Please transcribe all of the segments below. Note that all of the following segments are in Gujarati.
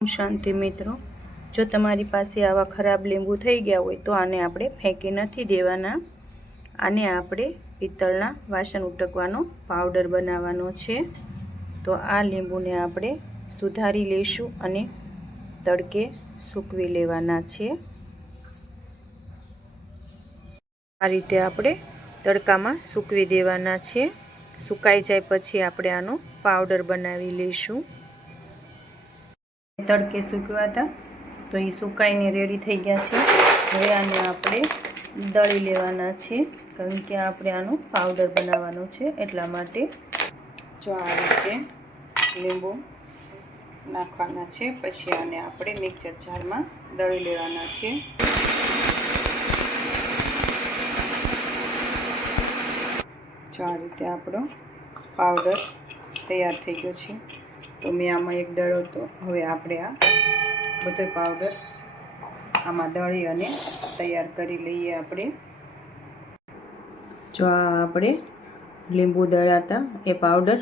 શાંતિ મિત્રો, જો તમારી પાસે આવા ખરાબ લીંબુ થઈ ગયા હોય તો આને આપણે ફેંકી નથી દેવાના. આને આપણે પિત્તળના વાસણ ઉટકવાનો પાવડર બનાવવાનો છે. તો આ લીંબુને આપણે સુધારી લઈશું અને તડકે સૂકવી લેવાના છે. આ રીતે આપણે તડકામાં સૂકવી દેવાના છે. સુકાઈ જાય પછી આપણે આનો પાવડર બનાવી લઈશું. તડકે સૂકવ્યા હતા તો એ સુકાઈને રેડી થઈ ગયા છે. હવે આને આપણે દળી લેવાના છે, કારણ કે આપણે આનો પાવડર બનાવવાનો છે એટલા માટે. જો આ રીતે લીંબુ નાખવાના છે, પછી આને આપણે મિક્સર જારમાં દળી લેવાના છે. જો આ રીતે આપણો પાવડર તૈયાર થઈ ગયો છે. તો મેં આમાં એક દળો તો હવે આપણે આ બધો પાવડર આમાં દળી અને તૈયાર કરી લઈએ આપણે. જો આ આપણે લીંબુ દળાતા એ પાવડર,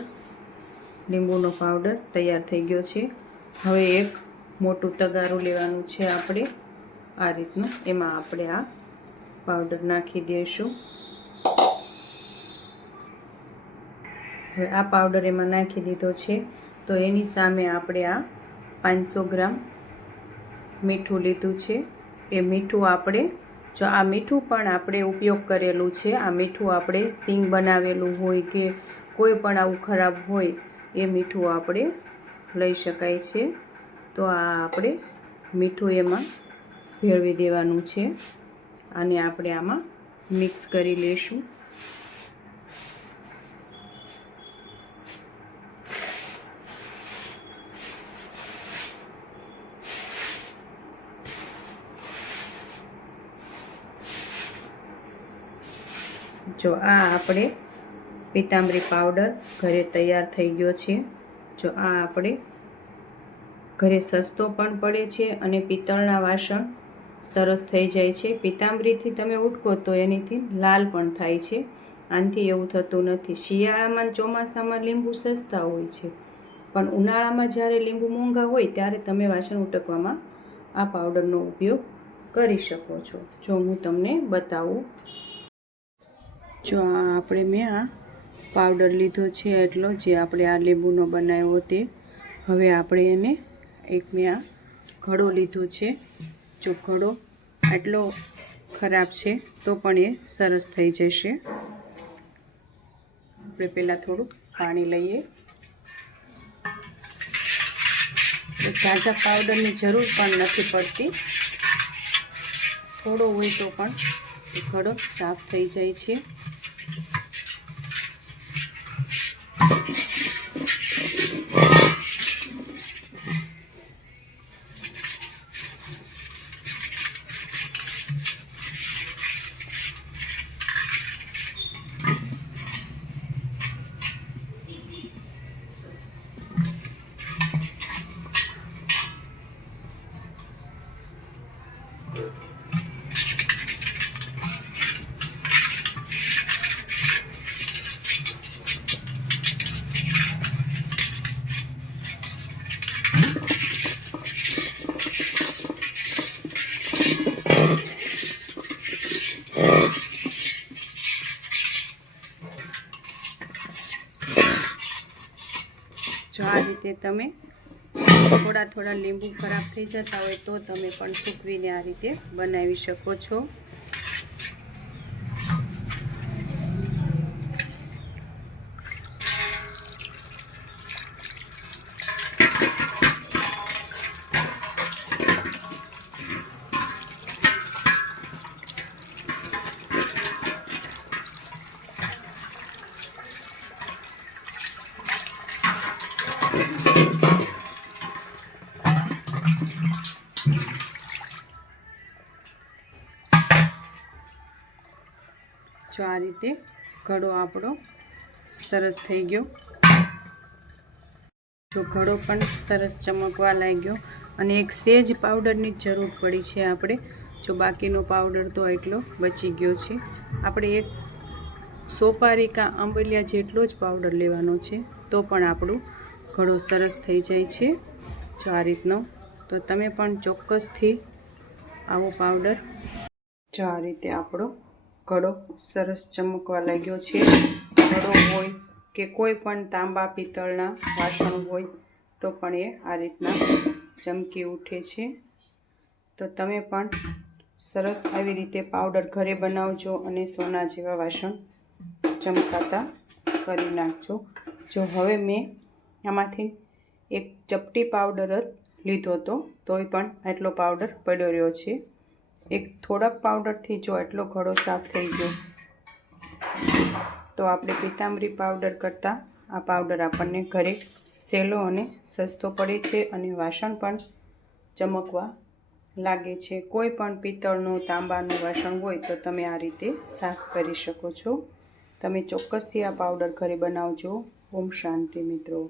લીંબુનો પાવડર તૈયાર થઈ ગયો છે. હવે એક મોટું તગારું લેવાનું છે આપણે આ રીતનું. એમાં આપણે આ પાવડર નાખી દઈશું. હવે આ પાવડર એમાં નાખી દીધો છે. તો એની સામે આપણે આ 500 ગ્રામ મીઠું લીધું છે. એ મીઠું આપણે, જો આ મીઠું પણ આપણે ઉપયોગ કરેલું છે. આ મીઠું આપણે સિંગ બનાવેલું હોય કે કોઈ પણ આવું ખરાબ હોય એ મીઠું આપણે લઈ શકાય છે. તો આ આપણે મીઠું એમાં ભેળવી દેવાનું છે. આને આપણે આમાં મિક્સ કરી લઈશું. જો આ આપણે પીતાંબરી પાવડર ઘરે તૈયાર થઈ ગયો છે. જો આ આપણે ઘરે સસ્તો પણ પડે છે અને પિત્તળના વાસણ સરસ થઈ જાય છે. પીતાંબરીથી તમે ઉટકો તો એનીથી લાલ પણ થાય છે. આનાથી એવું થતું નથી. શિયાળામાં ચોમાસામાં લીંબુ સસ્તા હોય છે, પણ ઉનાળામાં જ્યારે લીંબુ મોંઘા હોય ત્યારે તમે વાસણ ઉટકવામાં આ પાવડરનો ઉપયોગ કરી શકો છો. જો હું તમને બતાવું. જો આ આપણે મેં આ પાવડર લીધો છે એટલો જે આપણે આ લીંબુનો બનાવ્યો તે. હવે આપણે એને એક મેં આ ઘડો લીધો છે. જો ઘડો આટલો ખરાબ છે તો પણ એ સરસ થઈ જશે. આપણે પહેલાં થોડું પાણી લઈએ. તાજા પાવડરની જરૂર પણ નથી પડતી. થોડો હોય તો પણ ઘડો સાફ થઈ જાય છે. જો આ રીતે તમે થોડા લીંબુ ખરાબ થઈ જતા હોય તો તમે પણ સૂકવીને આ રીતે બનાવી શકો છો. જો આ રીતે ઘડો આપણો સરસ થઈ ગયો. જો ઘડો પણ સરસ ચમકવા લાગ્યો અને એક સેજ પાવડરની જ જરૂર પડી છે આપણે. જો બાકીનો પાવડર તો એટલો બચી ગયો છે. આપણે એક સોપારી કાં આંબલિયા જેટલો જ પાવડર લેવાનો છે તો પણ આપણું ઘડો સરસ થઈ જાય છે. જો આ રીતનો તો તમે પણ ચોક્કસથી આવો પાવડર જો આ રીતે આપણો ઘડો સરસ ચમકવા લાગ્યો છે. ઘડો હોય કે કોઈ પણ તાંબા પિત્તળના વાસણ હોય તો પણ એ આ રીતના ચમકી ઉઠે છે. તો તમે પણ સરસ આવી રીતે પાવડર ઘરે બનાવજો અને સોના જેવા વાસણ ચમકાતા કરી નાખજો. જો હવે મેં આમાંથી એક ચપટી પાવડર જ લીધો હતો તોય પણ આટલો પાવડર પડ્યો રહ્યો છે. એક થોડાક પાવડરથી જો આટલો ઘડો સાફ થઈ ગયો તો આપણે પીતાંબરી પાવડર કરતાં આ પાવડર આપણને ઘરે સહેલો અને સસ્તો પડે છે અને વાસણ પણ ચમકવા લાગે છે. કોઈ પણ પિત્તળનું તાંબાનું વાસણ હોય તો તમે આ રીતે સાફ કરી શકો છો. તમે ચોક્કસથી આ પાવડર ઘરે બનાવજો. ઓમ શાંતિ મિત્રો.